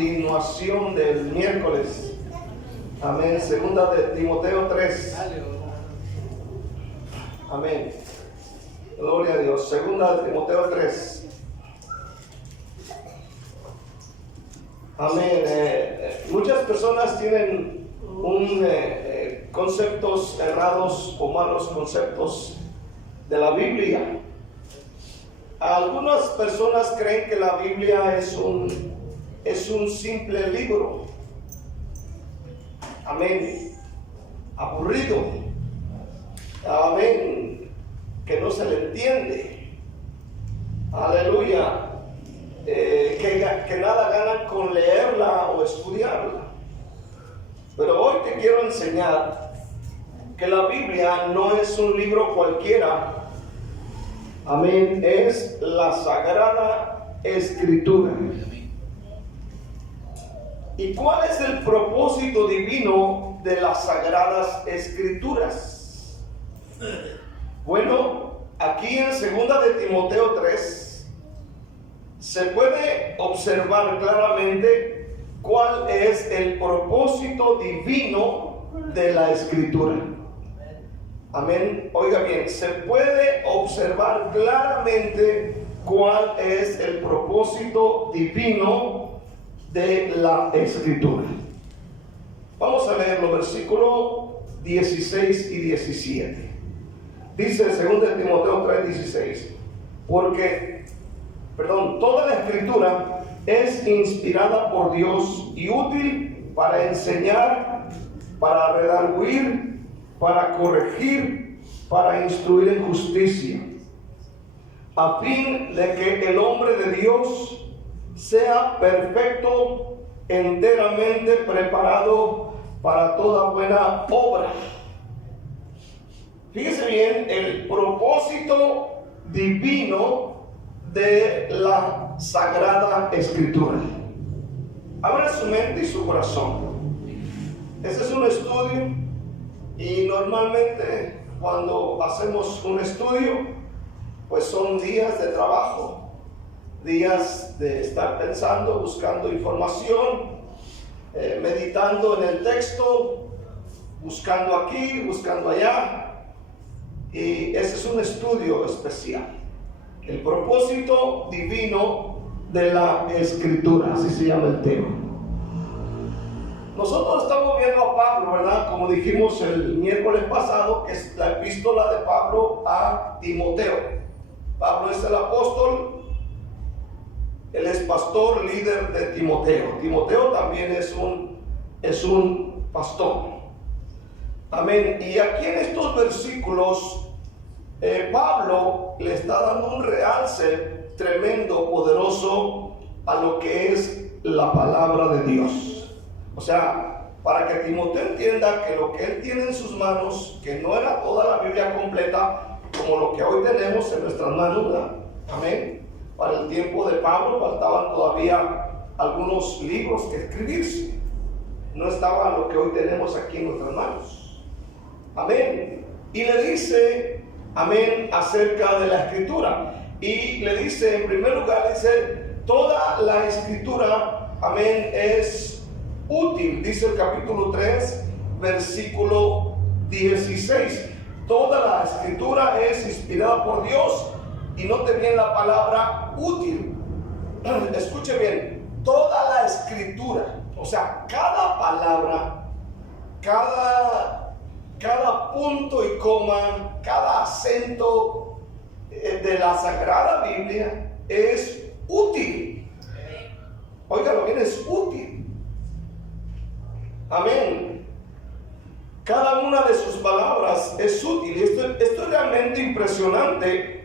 continuación del miércoles. Amén. Segunda de Timoteo 3. Amén. Gloria a Dios. Segunda de Timoteo 3. Amén. Muchas personas tienen conceptos errados o malos conceptos de la Biblia. Algunas personas creen que la Biblia es un simple libro. Amén. Aburrido. Amén. Que no se le entiende. Aleluya. Que nada ganan con leerla o estudiarla. Pero hoy te quiero enseñar que la Biblia no es un libro cualquiera. Amén. Es la Sagrada Escritura. ¿Y cuál es el propósito divino de las Sagradas Escrituras? Bueno, aquí en 2 de Timoteo 3 se puede observar claramente cuál es el propósito divino de la Escritura. Amén. Oiga bien, se puede observar claramente cuál es el propósito divino de la Escritura. Vamos a leer los versículos 16 y 17. Dice 2 de Timoteo 3:16, toda la Escritura es inspirada por Dios y útil para enseñar, para redarguir, para corregir, para instruir en justicia, a fin de que el hombre de Dios sea perfecto, enteramente preparado para toda buena obra. Fíjese bien el propósito divino de la Sagrada Escritura. Abra su mente y su corazón. Este es un estudio. Y normalmente cuando hacemos un estudio, pues son días de trabajo, días de estar pensando, buscando información, meditando en el texto, buscando aquí, buscando allá. Y ese es un estudio especial. El propósito divino de la Escritura, así se llama el tema. Nosotros estamos viendo a Pablo, ¿verdad? Como dijimos el miércoles pasado, que es la epístola de Pablo a Timoteo. Pablo es el apóstol, él es pastor, líder de Timoteo. Timoteo también es un pastor. Amén. Y aquí en estos versículos, Pablo le está dando un realce tremendo, poderoso a lo que es la palabra de Dios. O sea, para que Timoteo entienda que lo que él tiene en sus manos, que no era toda la Biblia completa, como lo que hoy tenemos en nuestras manos, ¿verdad? Amén. Para el tiempo de Pablo faltaban todavía algunos libros que escribirse. No estaba lo que hoy tenemos aquí en nuestras manos. Amén. Y le dice, amén, acerca de la Escritura. Y le dice, en primer lugar, dice, toda la Escritura, amén, es útil, dice el capítulo 3, versículo 16. Toda la Escritura es inspirada por Dios. Y note bien la palabra útil. Escuche bien, toda la Escritura, o sea, cada palabra, cada punto y coma, cada acento de la Sagrada Biblia es útil. Óigalo bien, es útil. Amén. Cada una de sus palabras es útil. Esto es realmente impresionante.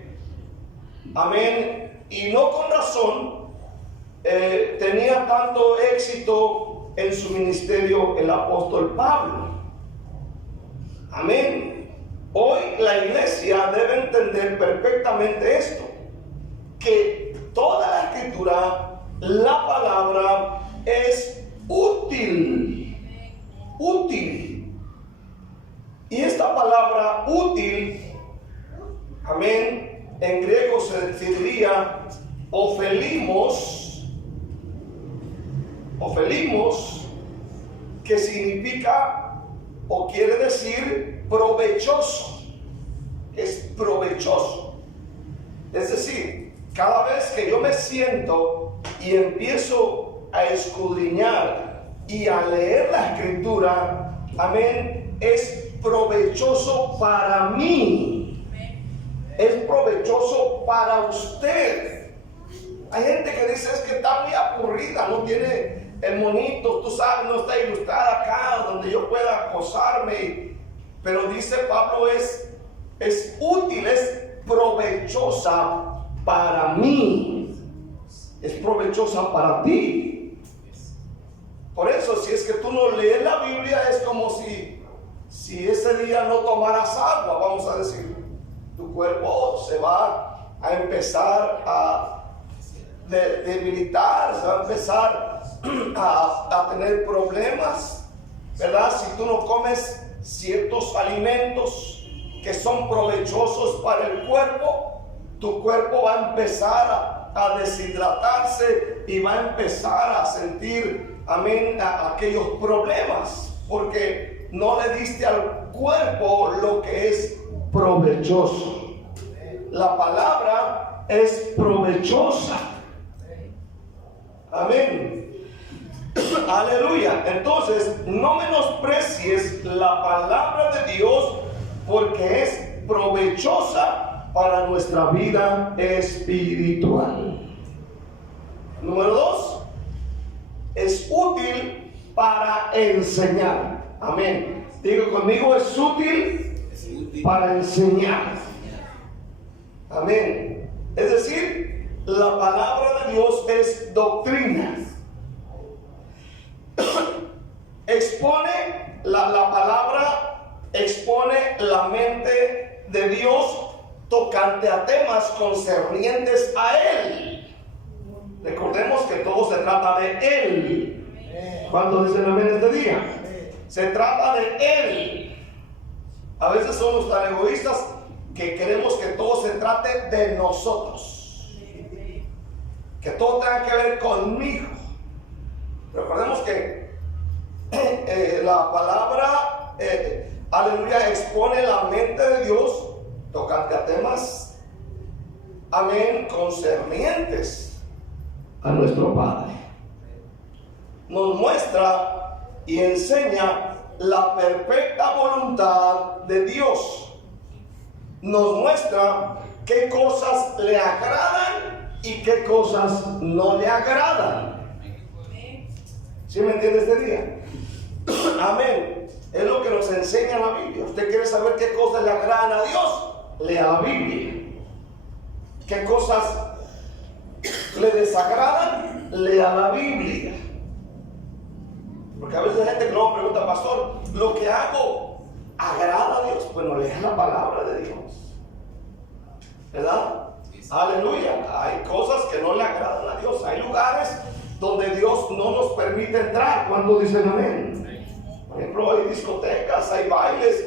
Amén. Y no con razón tenía tanto éxito en su ministerio el apóstol Pablo. Amén. Hoy la iglesia debe entender perfectamente esto, que toda la Escritura, la palabra, es útil. Útil. Y esta palabra útil, amén, en griego se diría ofelimos, ofelimos, que significa o quiere decir provechoso. Es provechoso. Es decir, cada vez que yo me siento y empiezo a escudriñar y a leer la escritura, amén, es provechoso para mí. Es provechoso para usted. Hay gente que dice es que está muy aburrida, no tiene el monito, tú sabes, no está ilustrada acá donde yo pueda gozarme. Pero dice Pablo, es útil, es provechosa para mí, es provechosa para ti. Por eso, si es que tú no lees la Biblia, es como si ese día no tomaras agua, vamos a decir. Tu cuerpo se va a empezar a debilitar, se va a empezar a tener problemas, ¿verdad? Si tú no comes ciertos alimentos que son provechosos para el cuerpo, tu cuerpo va a empezar a deshidratarse y va a empezar a sentir, amén, aquellos problemas, porque no le diste al cuerpo lo que es provechoso. La palabra es provechosa. Amén. Aleluya. Entonces, no menosprecies la palabra de Dios, porque es provechosa para nuestra vida espiritual. Número 2, es útil para enseñar. Amén. Digo conmigo, es útil para enseñar. Amén. Es decir, la palabra de Dios es doctrina. Expone la palabra, expone la mente de Dios tocante a temas concernientes a Él. Recordemos que todo se trata de Él. ¿Cuántos dicen amén este día? Se trata de Él. A veces somos tan egoístas que queremos que todo se trate de nosotros, que todo tenga que ver conmigo. Recordemos que la palabra aleluya expone la mente de Dios tocante a temas, amén, concernientes a nuestro Padre. Nos muestra y enseña la perfecta voluntad de Dios. Nos muestra qué cosas le agradan y qué cosas no le agradan. ¿Sí me entiende este día? Amén. Es lo que nos enseña la Biblia. Usted quiere saber qué cosas le agradan a Dios, lea la Biblia. Qué cosas le desagradan, lea la Biblia. Porque a veces hay gente que luego pregunta, pastor, ¿lo que hago agrada a Dios? Bueno, lea la palabra de Dios, ¿verdad? Aleluya. Hay cosas que no le agradan a Dios. Hay lugares donde Dios no nos permite entrar. ¿Cuántos dicen amén? Por ejemplo, hay discotecas, hay bailes,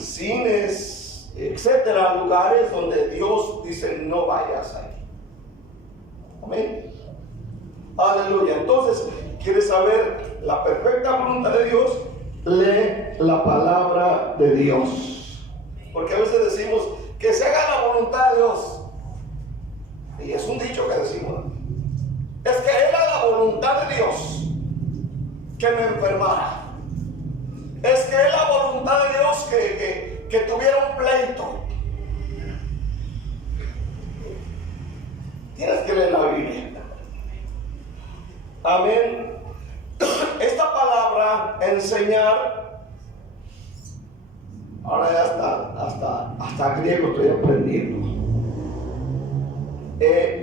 cines, etcétera, lugares donde Dios dice no vayas ahí. Amén. Aleluya. Entonces, ¿quieres saber la perfecta voluntad de Dios? Lee la palabra de Dios. Porque a veces decimos que se haga la voluntad de Dios. Y es un dicho que decimos. Es que era la voluntad de Dios que me enfermara. Es que es la voluntad de Dios que tuviera un pleito. Tienes que leer la Biblia. Amén. Esta palabra, enseñar, ahora ya hasta griego estoy aprendiendo.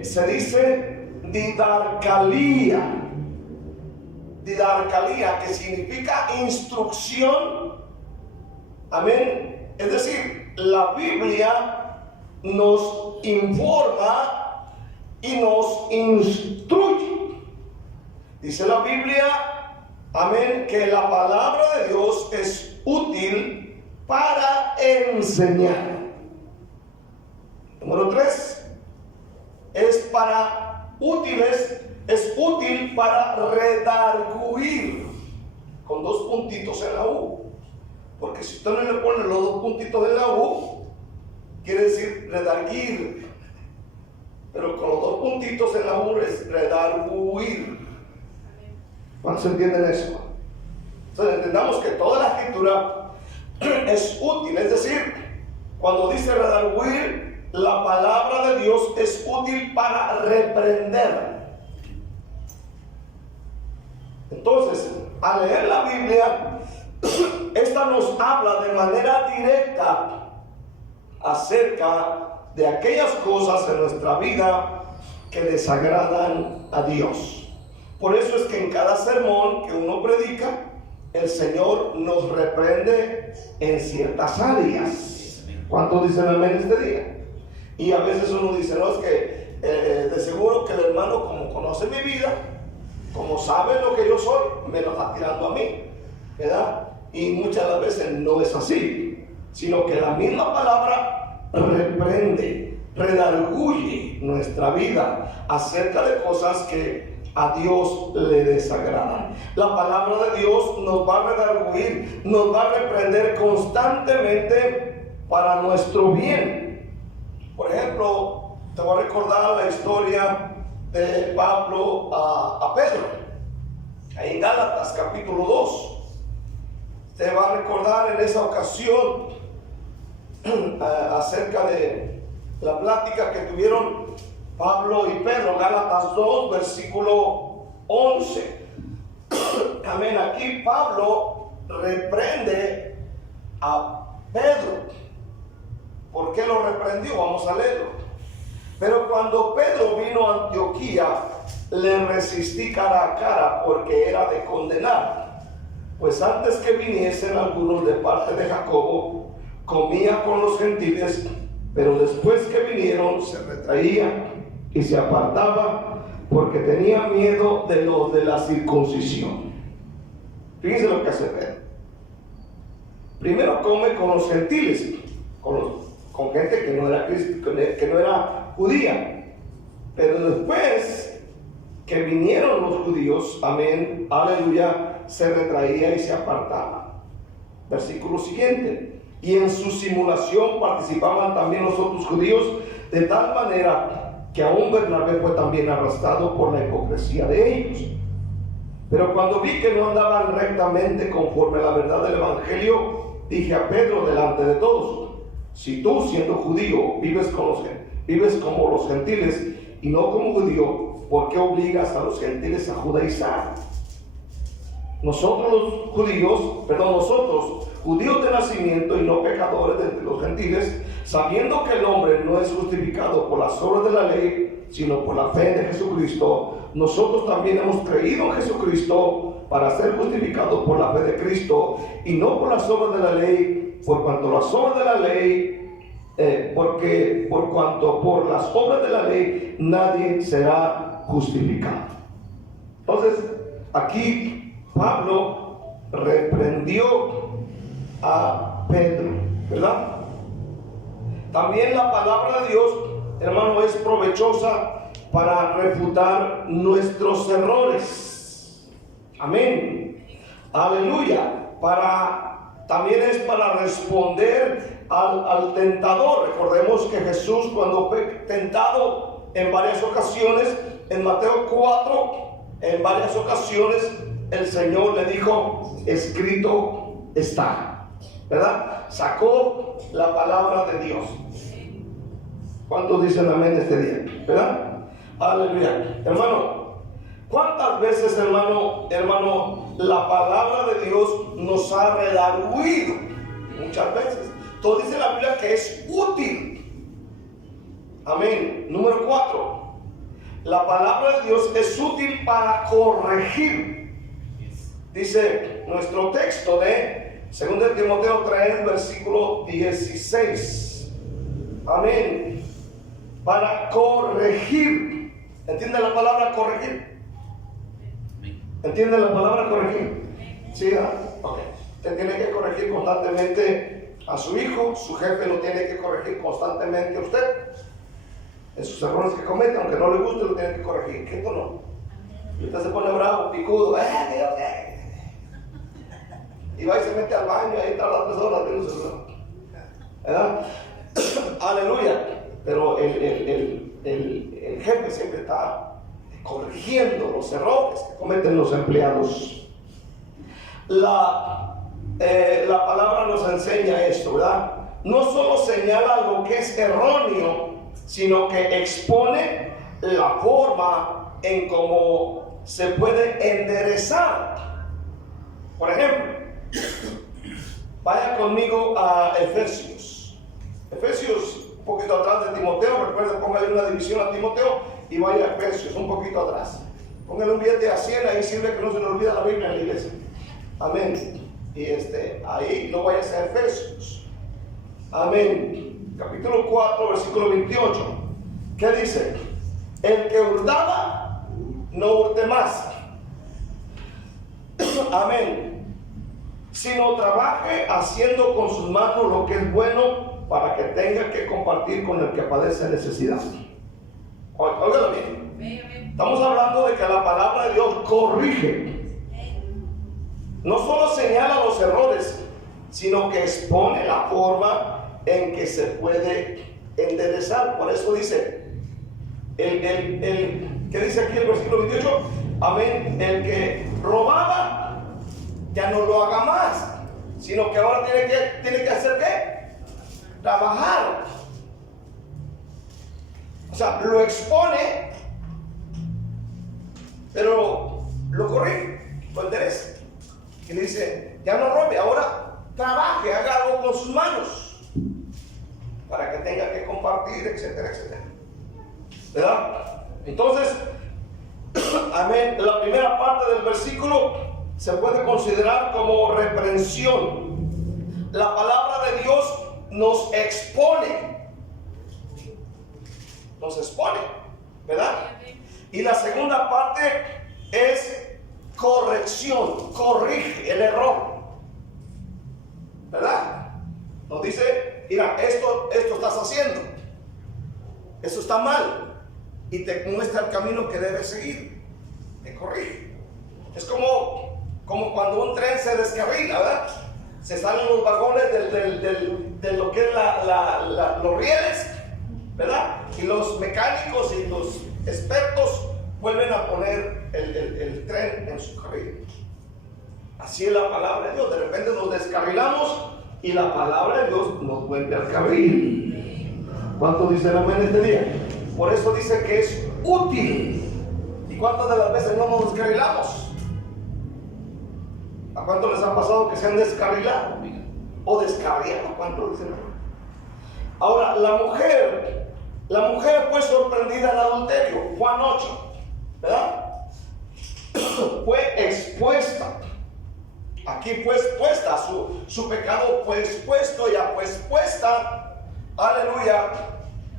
Se dice didarcalía. Didarcalía, que significa instrucción. Amén. Es decir, la Biblia nos informa y nos instruye. Dice la Biblia, amén, que la palabra de Dios es útil para enseñar. Número 3, es para útiles es útil para redarguir, con 2 puntitos en la U. Porque si usted no le pone los 2 puntitos en la U, quiere decir redarguir. Pero con los 2 puntitos en la U es redarguir. ¿Cuántos entienden eso? Entonces entendamos que toda la escritura es útil, es decir, cuando dice redarguir, la palabra de Dios es útil para reprender. Entonces, al leer la Biblia, esta nos habla de manera directa acerca de aquellas cosas en nuestra vida que desagradan a Dios. Por eso es que en cada sermón que uno predica, el Señor nos reprende en ciertas áreas. ¿Cuántos dicen amén este día? Y a veces uno dice, no, es que de seguro que el hermano, como conoce mi vida, como sabe lo que yo soy, me lo está tirando a mí, ¿verdad? Y muchas de las veces no es así, sino que la misma palabra reprende, redarguye nuestra vida acerca de cosas que a Dios le desagradan. La palabra de Dios nos va a redarguir, nos va a reprender constantemente para nuestro bien. Por ejemplo, te voy a recordar la historia de Pablo a Pedro, ahí en Gálatas capítulo 2. Te va a recordar en esa ocasión acerca de la plática que tuvieron Pablo y Pedro. Gálatas 2 versículo 11. Amén. Aquí Pablo reprende a Pedro. ¿Por qué lo reprendió? Vamos a leerlo. Pero cuando Pedro vino a Antioquía, le resistí cara a cara porque era de condenar. Pues antes que viniesen algunos de parte de Jacobo, comía con los gentiles, pero después que vinieron se retraía y se apartaba porque tenía miedo de los de la circuncisión. Fíjense lo que hace Pedro. Primero come con los gentiles, con gente que no era judía, pero después que vinieron los judíos, amén, aleluya, se retraía y se apartaba. Versículo siguiente: y en su simulación participaban también los otros judíos, de tal manera que aún Bernabé fue también arrastrado por la hipocresía de ellos. Pero cuando vi que no andaban rectamente conforme a la verdad del evangelio, dije a Pedro delante de todos: si tú, siendo judío, vives como los gentiles y no como judío, ¿por qué obligas a los gentiles a judaizar? Nosotros judíos de nacimiento y no pecadores de entre los gentiles, sabiendo que el hombre no es justificado por las obras de la ley, sino por la fe de Jesucristo, nosotros también hemos creído en Jesucristo para ser justificados por la fe de Cristo y no por las obras de la ley, por cuanto las obras de la ley por cuanto por las obras de la ley nadie será justificado. Entonces, aquí Pablo reprendió a Pedro, ¿verdad? También la palabra de Dios, hermano, es provechosa para refutar nuestros errores. Amén. Aleluya. También es para responder al tentador. Recordemos que Jesús, cuando fue tentado en varias ocasiones, en Mateo 4, en varias ocasiones el Señor le dijo: escrito está, ¿verdad? Sacó la palabra de Dios. ¿Cuántos dicen amén este día? ¿Verdad? Aleluya. Hermano, ¿cuántas veces, hermano, la palabra de Dios nos ha redarguido? Muchas veces. Entonces dice la Biblia que es útil. Amén. Número 4. La palabra de Dios es útil para corregir. Dice nuestro texto de 2 Timoteo 3, versículo 16. Amén. Para corregir. ¿Entiende la palabra corregir? ¿Entiende la palabra corregir? ¿Sí? Ok. Usted tiene que corregir constantemente a su hijo. Su jefe lo tiene que corregir constantemente a usted. En sus errores que comete, aunque no le guste, lo tiene que corregir. ¿Qué no? Y usted se pone bravo, picudo. Y va y se mete al baño, ahí está las 3 horas viendo su celular. ¿Verdad? Aleluya. Pero el jefe siempre está corrigiendo los errores que cometen los empleados. La palabra nos enseña esto, ¿verdad? No solo señala lo que es erróneo, sino que expone la forma en cómo se puede enderezar. Por ejemplo, vaya conmigo a Efesios, un poquito atrás de Timoteo. Recuerden, póngale una división a Timoteo y vaya a Efesios, un poquito atrás. Póngale un billete a 100, ahí sirve que no se le olvida la Biblia en la iglesia. Amén. Y ahí no vayas a Efesios. Amén. Capítulo 4, versículo 28. ¿Qué dice? El que hurtaba, no hurte más. Amén. Sino trabaje haciendo con sus manos lo que es bueno, para que tenga que compartir con el que padece necesidad. Óigalo bien. Estamos hablando de que la palabra de Dios corrige. No solo señala los errores, sino que expone la forma en que se puede enderezar. Por eso dice, ¿qué dice aquí el versículo 28? Amén. El que robaba, ya no lo haga más, sino que ahora tiene que hacer ¿qué? Trabajar. O sea, lo expone, pero lo corrige, lo endereza. Y le dice, ya no robe, ahora trabaje, haga algo con sus manos, para que tenga que compartir, etcétera, etcétera. ¿Verdad? Entonces, amén, la primera parte del versículo se puede considerar como reprensión. La palabra de Dios nos expone, ¿verdad? Y la segunda parte es corrección, corrige el error, ¿verdad? Nos dice, mira, esto estás haciendo, eso está mal, y te muestra el camino que debes seguir, te corrige. Es como cuando un tren se descarrila, ¿verdad? Se salen los vagones de lo que es los rieles, ¿verdad? Y los mecánicos y los expertos vuelven a poner el tren en su carril. Así es la palabra de Dios. De repente nos descarrilamos y la palabra de Dios nos vuelve al carril. ¿Cuántos dicen amén este día? Por eso dice que es útil. ¿Y cuántas de las veces no nos descarrilamos? ¿A cuántos les ha pasado que se han descarrilado? O descarriado. ¿Cuántos dicen? Ahora, la mujer fue sorprendida en adulterio. Juan 8. ¿Verdad? Fue expuesta. Aquí fue expuesta. Su pecado fue expuesto. Ella fue expuesta. Aleluya.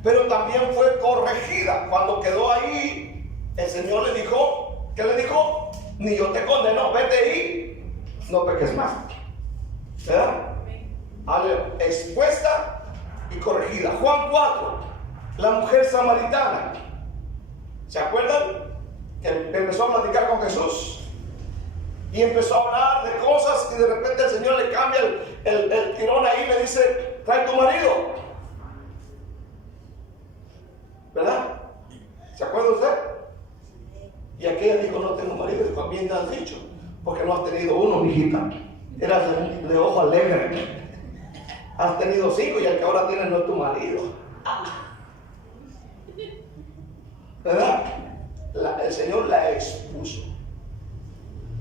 Pero también fue corregida. Cuando quedó ahí, el Señor le dijo, ¿qué le dijo? Ni yo te condeno, vete y no peques más. ¿Verdad? Expuesta y corregida. Juan 4, la mujer samaritana. ¿Se acuerdan? Que empezó a platicar con Jesús y empezó a hablar de cosas, y de repente el Señor le cambia el tirón ahí y le dice, trae tu marido. ¿Verdad? ¿Se acuerda usted? Y aquella dijo, no tengo marido. Dijo, bien te has dicho, porque no has tenido uno, mijita. Eras de ojo alegre. Has tenido 5 y el que ahora tienes no es tu marido. ¿Verdad? El Señor la expuso,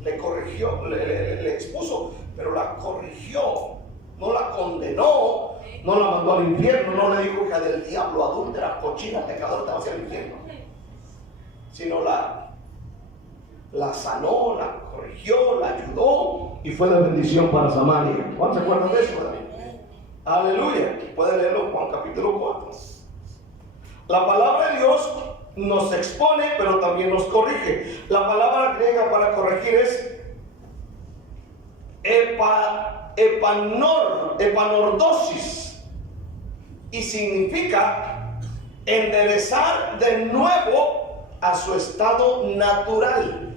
le corrigió, le expuso, pero la corrigió, no la condenó, no la mandó al infierno, no le dijo que del diablo, adúltera, cochina, pecador, te vas al infierno, sino la sanó, la corrigió, la ayudó y fue de bendición para Samaria. ¿Cuántos se acuerdan de eso? Aleluya. Pueden leerlo en Juan capítulo 4. La palabra de Dios nos expone, pero también nos corrige. La palabra griega para corregir es epanordosis, y significa enderezar de nuevo a su estado natural.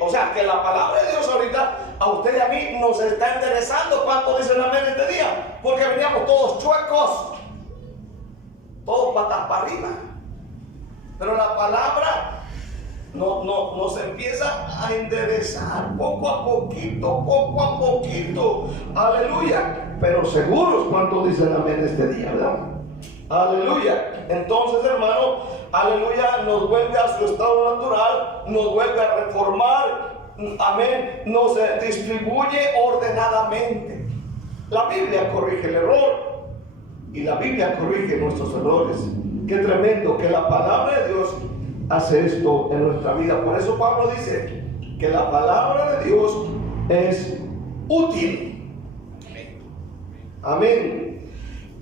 O sea, que la palabra de Dios ahorita a usted y a mí nos está interesando. ¿Cuánto dicen amén este día? Porque veníamos todos chuecos, todos patas para arriba. Pero la palabra nos empieza a enderezar poco a poquito. Aleluya. Pero seguros, ¿cuánto dicen amén este día, verdad? Aleluya. Entonces, hermano, aleluya, nos vuelve a su estado natural, nos vuelve a reformar, amén, nos distribuye ordenadamente. La Biblia corrige el error y la Biblia corrige nuestros errores. Qué tremendo que la palabra de Dios hace esto en nuestra vida. Por eso Pablo dice que la palabra de Dios es útil. Amén.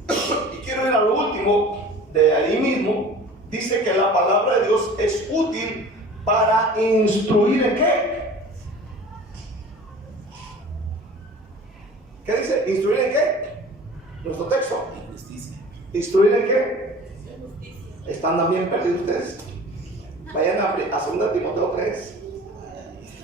Y quiero ir a lo último de ahí mismo. Dice que la palabra de Dios es útil para instruir en qué. ¿Qué dice? ¿Instruir en qué? Nuestro texto. ¿Instruir en qué? ¿Están también perdidos ustedes? Vayan a 2 Timoteo 3,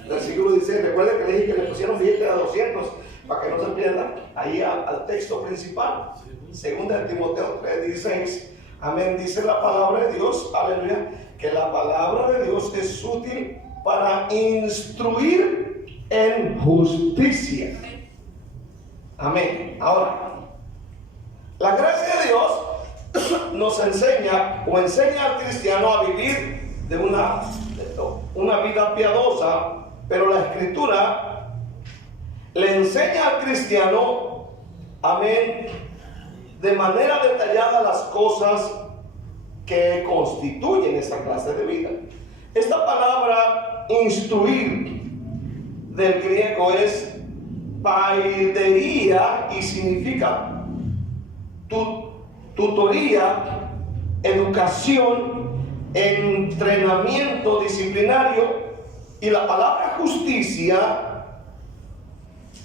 versículo 16. Recuerden que le dije que le pusieron billete de 200 para que no se pierdan ahí al texto principal. 2 Timoteo 3, 16. Amén. Dice la palabra de Dios, aleluya, que la palabra de Dios es útil para instruir en justicia. Amén. Ahora, la gracia de Dios nos enseña o enseña al cristiano a vivir de una vida piadosa, pero la Escritura le enseña al cristiano, amén, de manera detallada las cosas que constituyen esa clase de vida. Esta palabra instruir del griego es paideia y significa tutoría, educación, entrenamiento disciplinario, y la palabra justicia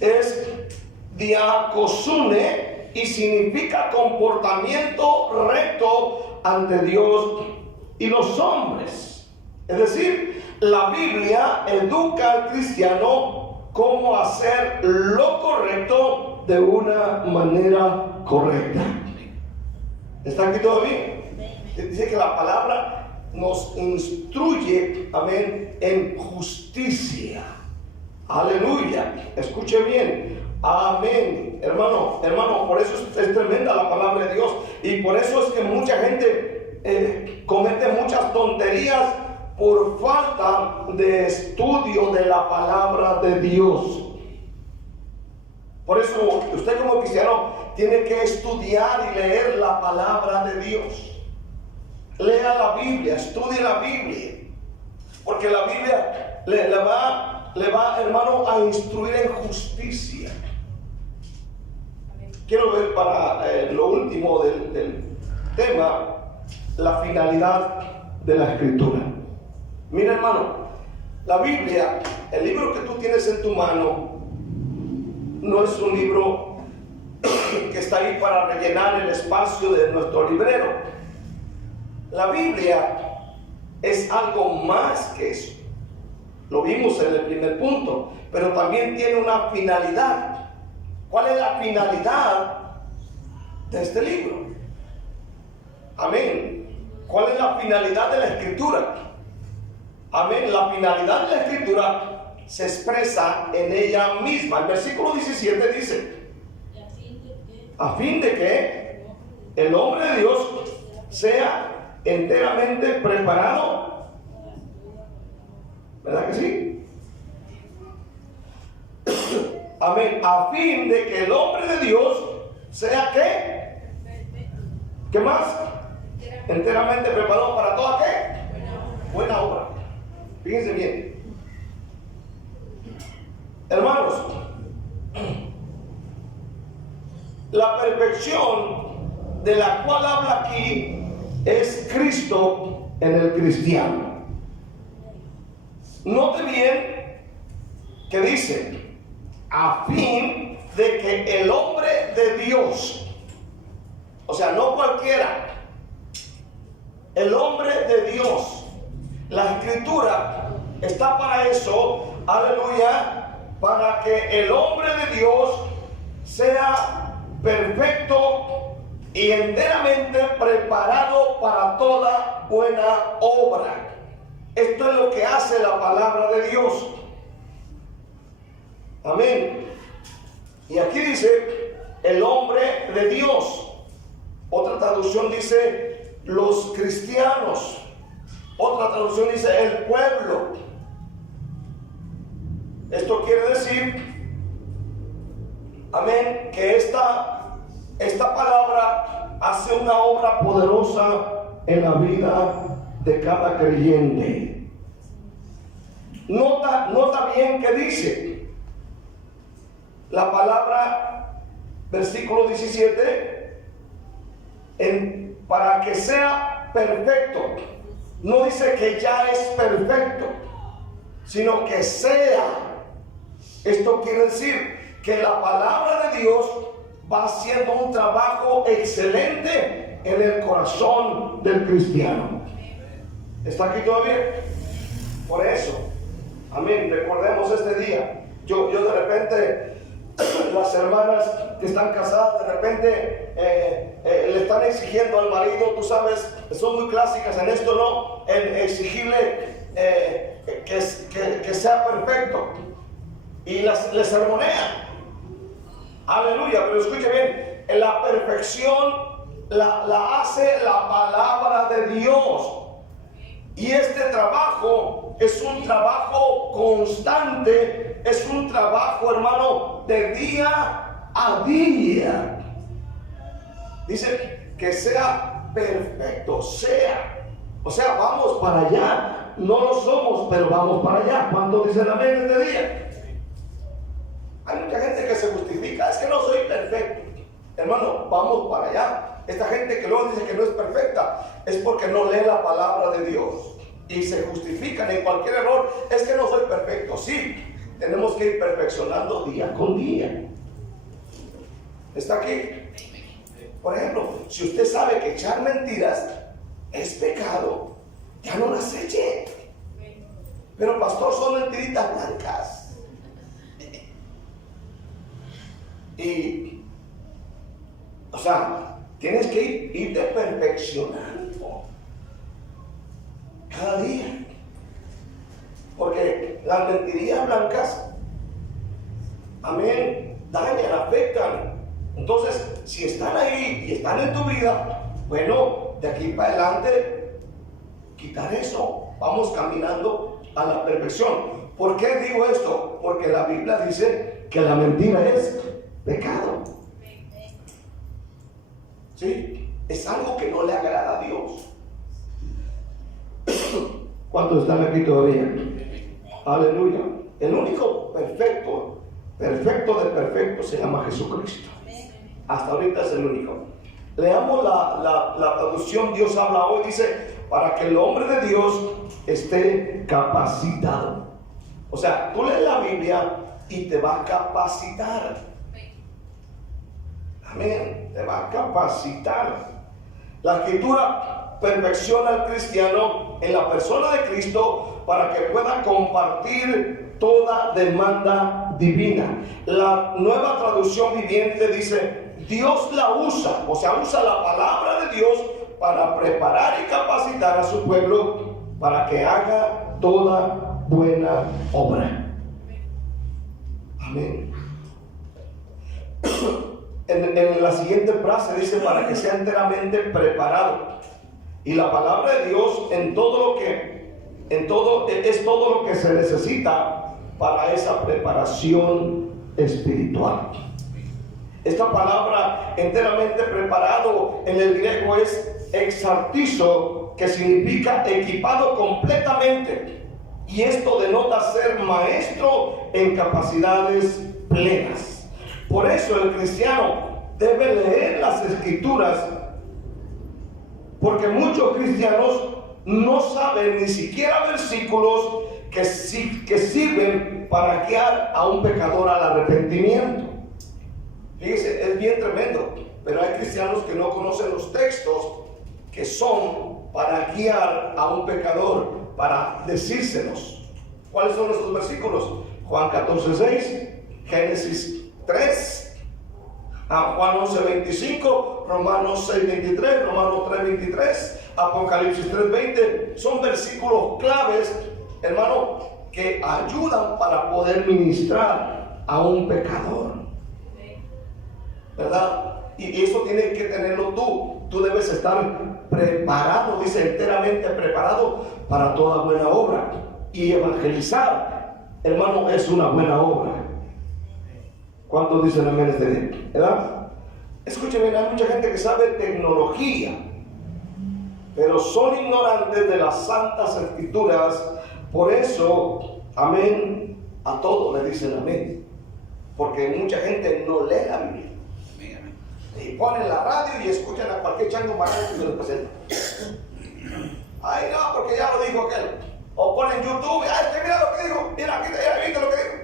es diakosune y significa comportamiento recto ante Dios y los hombres. Es decir, la Biblia educa al cristiano cómo hacer lo correcto de una manera correcta. ¿Está aquí todo bien? Dice que la palabra nos instruye, amén, en justicia. Aleluya. Escuche bien. Amén. Hermano, por eso es tremenda la palabra de Dios. Y por eso es que mucha gente comete muchas tonterías por falta de estudio de la palabra de Dios. Por eso usted como cristiano tiene que estudiar y leer la palabra de Dios. Lea la Biblia, estudie la Biblia, porque la Biblia le va, hermano, a instruir en justicia. Quiero ver para lo último del tema, la finalidad de la Escritura. Mira, hermano, la Biblia, el libro que tú tienes en tu mano, no es un libro que está ahí para rellenar el espacio de nuestro librero. La Biblia es algo más que eso. Lo vimos en el primer punto, pero también tiene una finalidad. ¿Cuál es la finalidad de este libro? Amén. ¿Cuál es la finalidad de la Escritura? Amén. La finalidad de la Escritura se expresa en ella misma. El versículo 17 dice: a fin de que el hombre de Dios sea enteramente preparado. ¿Verdad que sí? Amén. A fin de que el hombre de Dios sea ¿qué? ¿Qué más? Enteramente preparado para toda ¿qué? Buena obra. Fíjense bien, hermanos, la perfección de la cual habla aquí es Cristo en el cristiano. Note bien que dice: a fin de que el hombre de Dios, o sea, no cualquiera, el hombre de Dios. La Escritura está para eso, aleluya, para que el hombre de Dios sea perfecto y enteramente preparado para toda buena obra. Esto es lo que hace la palabra de Dios. Amén. Y aquí dice el hombre de Dios. Otra traducción dice los cristianos. Otra traducción dice el pueblo. Esto quiere decir, amén, que esta palabra hace una obra poderosa en la vida de cada creyente. Nota bien que dice la palabra, versículo 17, para que sea perfecto. No dice que ya es perfecto, sino que sea. Esto quiere decir que la palabra de Dios va haciendo un trabajo excelente en el corazón del cristiano. ¿Está aquí todavía? Por eso, amén, recordemos este día. Yo de repente, las hermanas que están casadas, de repente le están exigiendo al marido, tú sabes, son muy clásicas en esto, ¿no? En exigirle que sea perfecto. Y le sermonean. Aleluya, pero escuche bien, la perfección la hace la palabra de Dios. Y este trabajo es un trabajo constante, es un trabajo, hermano, de día a día. Dice que sea perfecto, sea. O sea, vamos para allá. No lo somos, pero vamos para allá. ¿Cuántos dicen amén este día? Hay mucha gente que se justifica, es que no soy perfecto. Hermano, vamos para allá. Esta gente que luego dice que no es perfecta es porque no lee la palabra de Dios y se justifican en cualquier error. Es que no soy perfecto. Sí, tenemos que ir perfeccionando día con día. ¿Está aquí? Por ejemplo, si usted sabe que echar mentiras es pecado, ya no las eche. Pero pastor, son mentiritas blancas. Y, o sea, tienes que irte perfeccionando cada día. Porque las mentirillas blancas, amén, dañan, afectan. Entonces, si están ahí y están en tu vida, bueno, de aquí para adelante, quitar eso. Vamos caminando a la perfección. ¿Por qué digo esto? Porque la Biblia dice que la mentira es pecado. ¿Sí? Es algo que no le agrada a Dios. ¿Cuántos están aquí todavía? Aleluya. El único perfecto de perfecto se llama Jesucristo. Hasta ahorita es el único. Leamos la traducción Dios habla hoy. Dice, para que el hombre de Dios esté capacitado. O sea, tú lees la Biblia y te va a capacitar. Amén, te va a capacitar. La Escritura perfecciona al cristiano en la persona de Cristo para que pueda compartir toda demanda divina. La Nueva Traducción Viviente dice, Dios la usa, o sea, usa la palabra de Dios para preparar y capacitar a su pueblo para que haga toda buena obra. Amén. En la siguiente frase dice, para que sea enteramente preparado. Y la palabra de Dios es todo lo que se necesita para esa preparación espiritual. Esta palabra enteramente preparado en el griego es exartizo, que significa equipado completamente. Y esto denota ser maestro en capacidades plenas. Por eso el cristiano debe leer las Escrituras, porque muchos cristianos no saben ni siquiera versículos que sirven para guiar a un pecador al arrepentimiento. Fíjese, es bien tremendo, pero hay cristianos que no conocen los textos que son para guiar a un pecador, para decírselos. ¿Cuáles son esos versículos? Juan 14:6, Génesis 3, Juan 11:25, Romanos 6:23, Romanos 3:23, Apocalipsis 3:20. Son versículos claves, hermano, que ayudan para poder ministrar a un pecador, ¿verdad? Y eso tienes que tenerlo tú. Tú debes estar preparado, dice, enteramente preparado para toda buena obra. Y evangelizar, hermano, es una buena obra. ¿Cuántos dicen amén este día? ¿Verdad? Escúcheme, hay mucha gente que sabe tecnología, pero son ignorantes de las santas escrituras. Por eso, amén, a todos le dicen amén, porque mucha gente no lee la Biblia y ponen la radio y escuchan a cualquier chango marrano que se les presenta. Ay, no, porque ya lo dijo aquel. O ponen YouTube, mira lo que dijo, mira, aquí viste lo que dijo.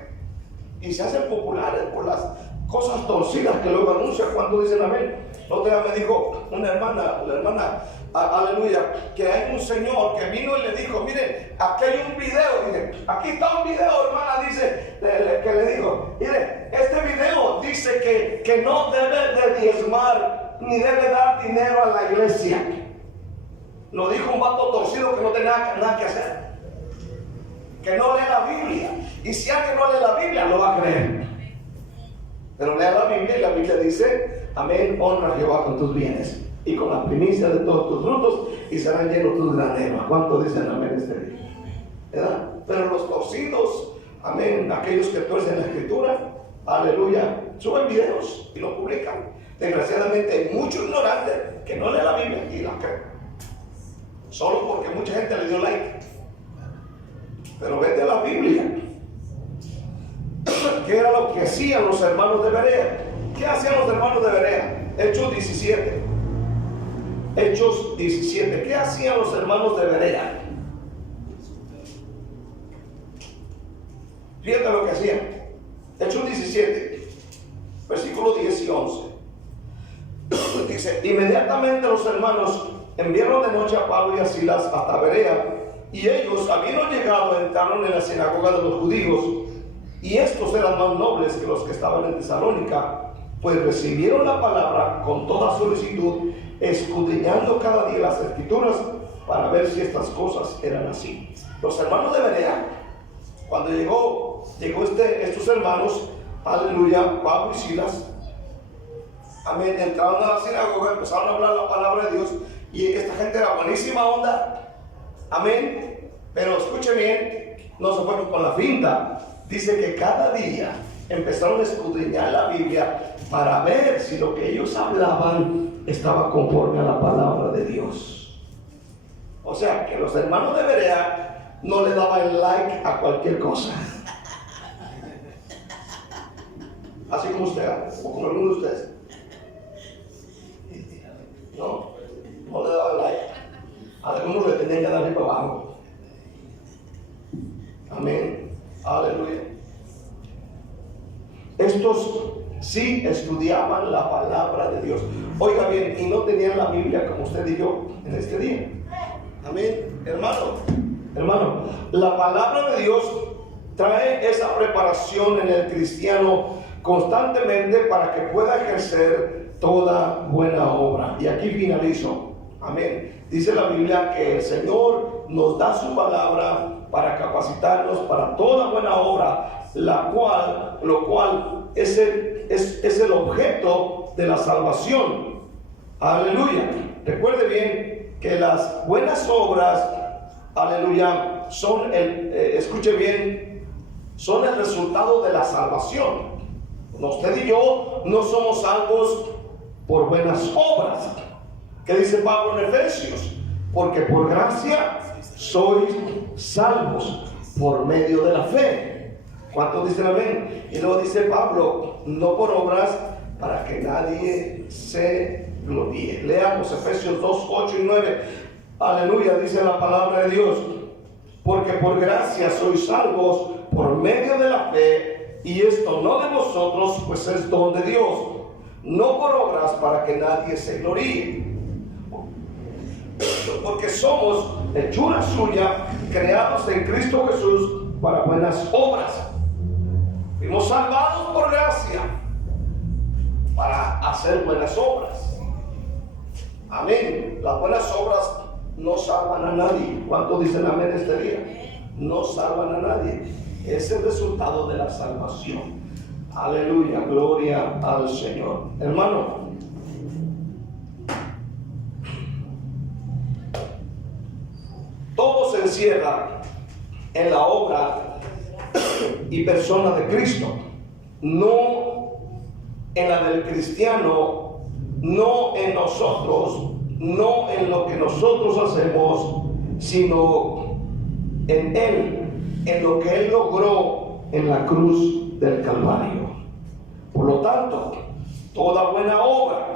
Y se hacen populares por las cosas torcidas que luego anuncian. cuando dicen amén. La otra vez me dijo una hermana, la hermana, aleluya, que hay un señor que vino y le dijo, mire, aquí hay un video, mire, aquí está un video, hermana, dice, que le dijo, mire, este video dice que no debe de diezmar, ni debe dar dinero a la iglesia. Lo dijo un vato torcido que no tenía nada que hacer, que no lee la Biblia. Y si alguien no lee la Biblia, lo va a creer. Pero lea la Biblia y la Biblia dice, amén, honra a Jehová con tus bienes y con la primicia de todos tus frutos, y serán llenos tus graneros. ¿Cuántos dicen amén este día? ¿Verdad? Pero los torcidos, amén, aquellos que tuercen la escritura, aleluya, suben videos y lo publican. Desgraciadamente hay muchos ignorantes que no leen la Biblia y la creen, solo porque mucha gente le dio like. Pero vete a la Biblia. ¿Qué era lo que hacían los hermanos de Berea? ¿Qué hacían los hermanos de Berea? Hechos 17. Hechos 17. ¿Qué hacían los hermanos de Berea? Fíjate lo que hacían. Hechos 17, versículos 10 y 11. Dice, inmediatamente los hermanos enviaron de noche a Pablo y a Silas hasta Berea, y ellos, habiendo llegado, entraron en la sinagoga de los judíos, y estos eran más nobles que los que estaban en Tesalónica, pues recibieron la palabra con toda solicitud, escudriñando cada día las escrituras para ver si estas cosas eran así. Los hermanos de Berea, cuando llegó estos hermanos, aleluya, Pablo y Silas, amén, entraron a la sinagoga, empezaron a hablar la palabra de Dios, y esta gente era buenísima onda, amén, pero escuche bien, no se fueron con la finta. Dice que cada día empezaron a escudriñar la Biblia para ver si lo que ellos hablaban estaba conforme a la palabra de Dios. O sea, que los hermanos de Berea no le daban like a cualquier cosa. Así como usted, o como alguno de ustedes. No le daban like. A algunos le tenían que dar para abajo. Amén. Aleluya. Estos sí estudiaban la palabra de Dios. Oiga bien, y no tenían la Biblia como usted y yo en este día. Amén. Hermano, la palabra de Dios trae esa preparación en el cristiano constantemente para que pueda ejercer toda buena obra. Y aquí finalizo. Amén. Dice la Biblia que el Señor nos da su palabra para capacitarnos para toda buena obra, lo cual es el objeto de la salvación. Aleluya. Recuerde bien que las buenas obras, aleluya, son escuche bien, son el resultado de la salvación. Usted y yo no somos salvos por buenas obras. ¿Qué dice Pablo en Efesios? Porque por gracia sois salvos por medio de la fe. ¿Cuántos dicen amén? Y luego dice Pablo, no por obras para que nadie se gloríe. Leamos Efesios 2, 8 y 9. Aleluya, dice la palabra de Dios. Porque por gracia sois salvos por medio de la fe, y esto no de vosotros, pues es don de Dios, no por obras para que nadie se gloríe. Porque somos hechura suya, creados en Cristo Jesús para buenas obras. Fuimos salvados por gracia para hacer buenas obras. Amén. Las buenas obras no salvan a nadie. ¿Cuántos dicen amén este día? No salvan a nadie. Es el resultado de la salvación. Aleluya, gloria al Señor. Hermano, todo se encierra en la obra y persona de Cristo, no en la del cristiano, no en nosotros, no en lo que nosotros hacemos, sino en Él, en lo que Él logró en la cruz del Calvario. Por lo tanto, toda buena obra,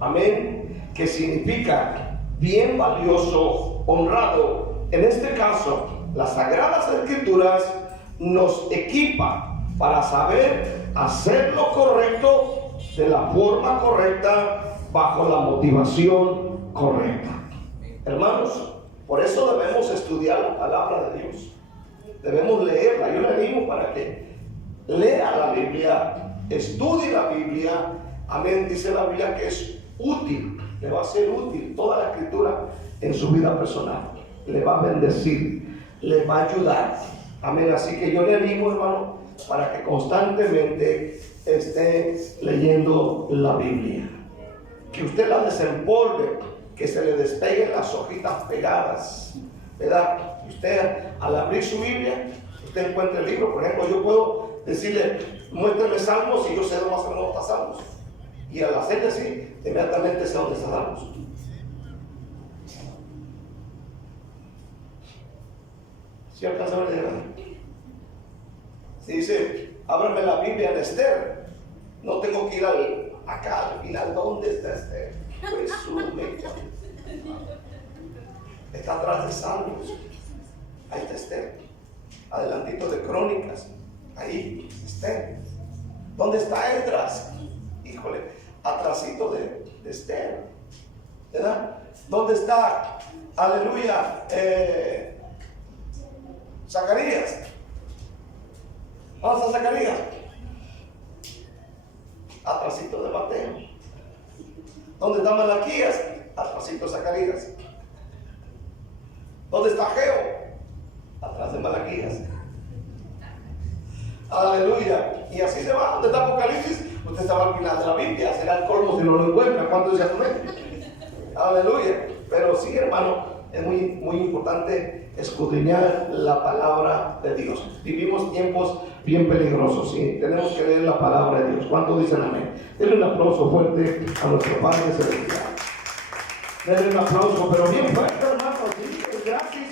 amén, que significa bien valioso, honrado, en este caso, las Sagradas Escrituras nos equipa para saber hacer lo correcto de la forma correcta, bajo la motivación correcta. Hermanos, por eso debemos estudiar la palabra de Dios. Debemos leerla. Yo le animo para que lea la Biblia, estudie la Biblia. Amén. Dice la Biblia que es útil, le va a ser útil toda la Escritura en su vida personal. Le va a bendecir, le va a ayudar. Amén. Así que yo le animo, hermano, para que constantemente esté leyendo la Biblia. Que usted la desempolve, que se le despeguen las hojitas pegadas, ¿verdad? Usted, al abrir su Biblia, usted encuentra el libro. Por ejemplo, yo puedo decirle, muéstrame Salmos, y yo sé más o menos dónde está Salmos. Y al hacerle así, inmediatamente sé dónde está Salmos. ¿Sí alcanza a ver? Si dice, ábrame la Biblia en Esther, no tengo que ir acá al final. ¿Dónde está Esther? Está atrás de Salmos. Ahí está Esther. Adelantito de Crónicas. Ahí Esther. ¿Dónde está Esdras? Híjole, atrasito de Esther. ¿Verdad? ¿Dónde está? Aleluya. Zacarías. ¿Dónde está Zacarías? Atrasito de Mateo. ¿Dónde está Malaquías? Atrasito de Zacarías. ¿Dónde está Ageo? Atrás de Malaquías. Aleluya. Y así se va. ¿Dónde está Apocalipsis? Usted estaba al final de la Biblia. Será el colmo si no lo encuentra. ¿Cuánto dice amén? Aleluya. Pero sí, hermano, es muy importante escudriñar la palabra de Dios. Vivimos tiempos bien peligrosos y tenemos que leer la palabra de Dios. ¿Cuántos dicen amén? Denle un aplauso fuerte a nuestro Padre Celestial. Denle un aplauso, pero bien fuerte, hermano. Sí, gracias.